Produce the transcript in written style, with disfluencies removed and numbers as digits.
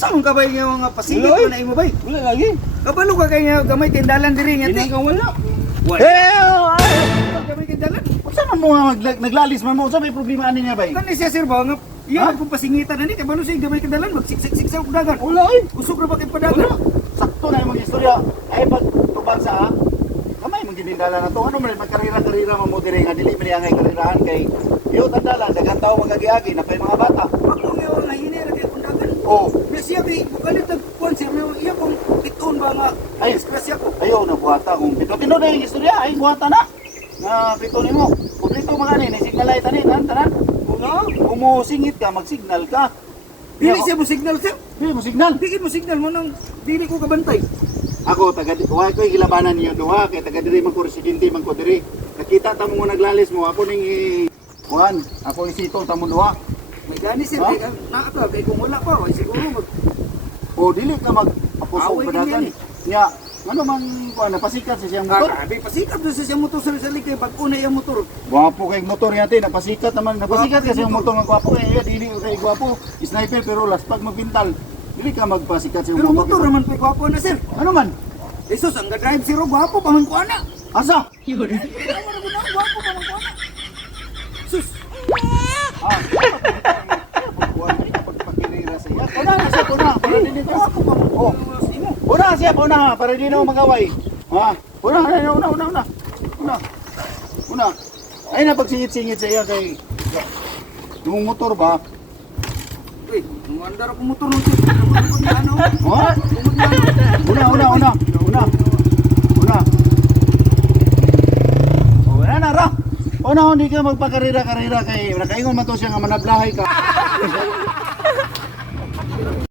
Unsa man ka ba yung mga pasigit Wala, man na imo bay? Wala lagi. Kabalo ka kay nga gamay tindalan diri nga Hindi ti. ka wala. Gamay tindalan. Unsa man mo nga naglalis man mo? Unsa may problema ani nga bay? Kan siya sir ba nga iya Ha? kung pasingitan ani kay balo siya gamay tindalan magsiksik sa dagan. Wala ay. Usok ra ba kay padagan? Sakto na yung mga istorya. Ay pag tubag sa kamay mong ginindala na to. Ano man magkarira-karira man mo diri nga dili man angay karirahan kay iyo tandala daghang tawo magagiagi na pay mga bata. Ako yung nahini ra kay kundagan. Oh, May siya kay bukalit nagkuhan siya iya kung piton ba nga Ay. disgrasya ko. ayaw na buhata kung pito-tino na yung istorya. Ay buhata na. Na pito nimo. Kumplito mga ni signal light ani tanan. Nga, Kung mo singit ka magsignal ka. dili siya mo signal sir. Dili mo signal. Dili mo signal mo nang dili ko kabantay. Ako taga wa ko gilabanan niyo duha kay taga diri man ko residente man ko diri. Nakita ta mo naglalis mo ako ning kuan, ako isito ta mo duha. May gani sir, Ha? kay naaka kay kung wala pa, ay siguro mag O dili ka magpapusog Away padagan. din yan Nya, ano man kuan napasikat sa siyang motor. abi pasikat do sa siyang motor sa likay pag una yung motor. Gwapo kay motor yate napasikat naman napasikat kasi yung motor nga gwapo eh dili kay gwapo. Sniper pero last pag magbintal. Dili ka magpasikat sa Pero yung motor naman pa gwapo na sir. Ano man? Jesus, ang drive zero gwapo pa man ko ana. Asa? Gwapo pa man ko ana. Sus, Ah, buwan ni kapag pakirira sa iya. Una na siya, una. Para din ito. gwapo pa man ko Oh. imo. Una siya, una. Para din ako magaway. Ha? Una. Una. Ay na pagsingit-singit sa iya kay yung motor ba? Uy, umandar ako motor nung sir. Lumod na ano. Ha? Lumod na ano. Una. Oh, wala na ra. Una, hindi ka magpakarira-karira kay nakaingon man to siya nga manablahay ka.